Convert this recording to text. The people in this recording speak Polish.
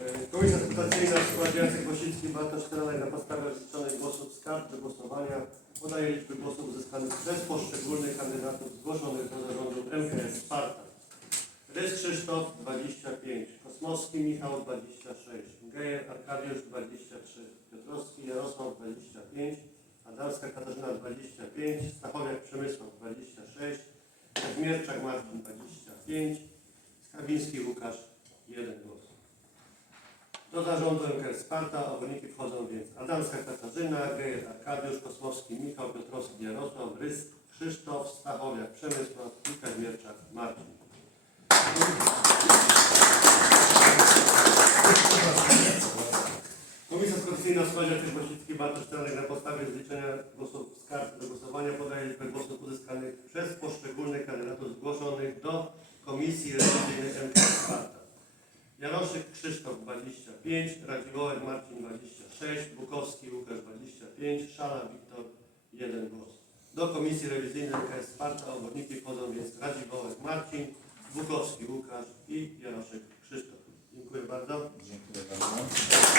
Komisja Rekrutacyjna w składzie Jacek Wosicki, Bartosz Teranek na podstawie rozliczonych głosów z kart do głosowania podaje liczby głosów uzyskanych przez poszczególnych kandydatów zgłoszonych do zarządu MKS Sparta. Rys Krzysztof 25, Kosmowski Michał 26, Gejer Arkadiusz 23, Piotrowski Jarosław 25, Adamska Katarzyna 25, Stachowiak Przemysław 26, Kazmierczak Marcin 25, Skawiński Łukasz 1 głos. Do zarządu MKS Sparta ogólniki wchodzą więc Adamska Katarzyna, Gejer Arkadiusz, Kosmowski Michał, Piotrowski Jarosław, Rys Krzysztof, Stachowiak Przemysław i Kazmierczak Marcin. Komisja Konstytucyjna w składzie Artykuł Wosicki, Bartosz Teranek na podstawie zliczenia głosów z kart do głosowania podaje liczbę głosów uzyskanych przez poszczególnych kandydatów zgłoszonych do Komisji Rewizyjnej MKS Sparta. Janoszyk Krzysztof 25, Radziwołek Marcin 26, Bukowski Łukasz 25, Szala Wiktor 1 głos. Do Komisji Rewizyjnej MKS Sparta obwodniki wchodzą więc Radziwołek Marcin, Bukowski Łukasz i Janoszyk Krzysztof. Dziękuję bardzo. Dziękuję bardzo.